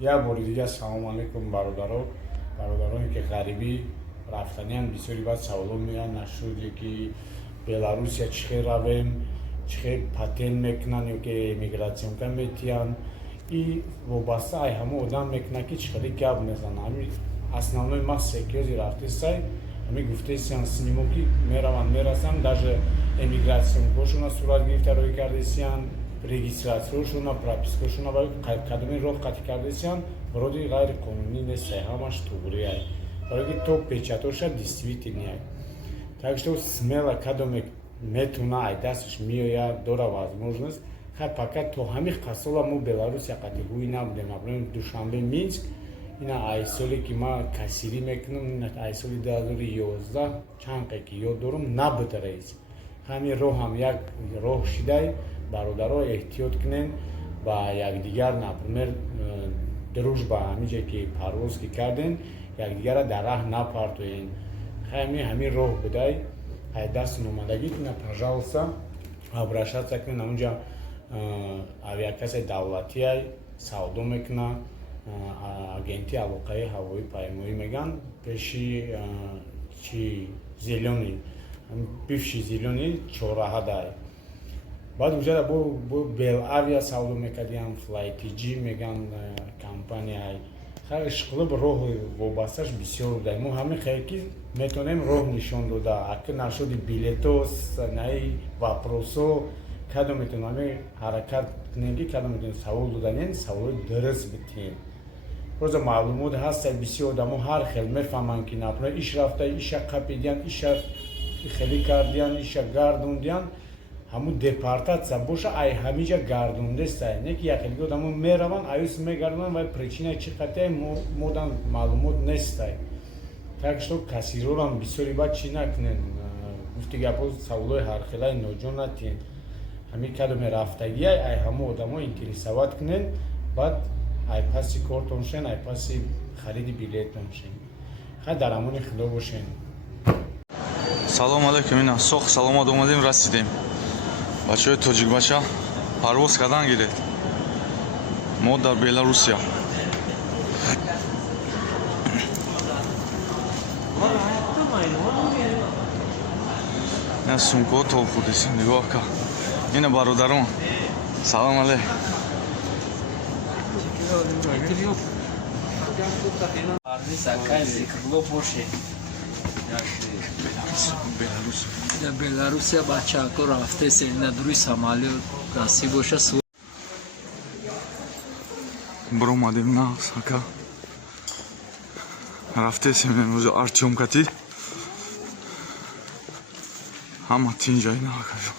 Я бори дига салом алейкум бародароне ки ғарибӣ рафтаниан бисёри баъд саволо меоянд нашуде ки Беларусия чӣ хел равем, чӣ хел патент мекунанд ё ки эмигратсионка метиҳанд. И вобаста ай ҳама одам мекунад ки чӣ хеле гап мезанад. Ҳамин основной ма серьёзи рафтесай ҳамин гуфтесиян синемо ки мераванд мерасанд даже эмигратсионкошона сурат гирифта роҳӣ кардесиян регистратсияшона пропискашона ва кадоми роҳ қатъ кардесиян вороди ғайриқонунӣ нестай, ҳамаш туғрияй, барои ки то печатоша действительнияй. Так что смело кадоме метуна ай дасташ меояд дора возможност хай фақат то ҳамин қасола мо Беларусия қатъгӯӣ набудем. Например Душанбе Минск ина ай соле ки ма кассирӣ мекунам, ина ай соли 2011 чанқе ки ёд дорам набуд раис. Ҳамин роҳам як роҳ шидай бародаро эҳтиёт кунен ба якдигар, например дружба ҳамин ҷае ки парвоз ки карден якдигара дар раҳ напартоен. ҳамин роҳ будай ай дастун омадагӣ кунед, пожалуйста обращаться кунед ҳамунҷа авиакасияи давлатияй савдо мекунад, агенти алоқаи ҳавои паймоӣ меган пеши чи зелёни бивши зелёни чораҳадай. баъд уҷада бо Белавиа савдо мекардиам, Flytg меган компанияй. хай ишқилиб роҳи вобасташ бисёр будай. Мо ҳамин хел ки метавонем роҳ нишон дода. Ака нашуди билето, наи вопросо кадом метавонем ҳаракат кунем ки кадом метавонем савол доданем, саволои дуруст битиҳем. Просто маълумот ҳаста бисёр одамо ҳар хел мефаҳманд ки например иш рафта, иша қапидиян, иша хелӣ кардиян, иша гардондиян. ҳамун депортатсия боша ай ҳамиҷа гардондестай, не ки яхелги одамо мераванд аюс мегардонанд ва причинаи чӣ қатъе модан маълумот нестай. Так что кассирорам бисёри баъд чӣ накунен, гуфти гапо саволои ҳархелаи ноҷо натиҳен. ҳамин кадоме рафтагиай ай ҳама одамо интересоват кунен, баъд ай паси кортон шен, ай паси хариди билетон шен. хай дар амони худо бошен. салом алейкум, ина сох саломат омадем, расидем. бачаҳои тоҷикбаша парвоз кардан гиред. мо дар Беларусия. ина сумкаҳо то худеси нигоҳ ка. ина бародарон салом алейк. Беларусия бачаҳо рафтесен на дуруи самолёт насиб боша бромадем нағз ака рафтесем имрӯз артёмкати ҳама тинҷай на акажо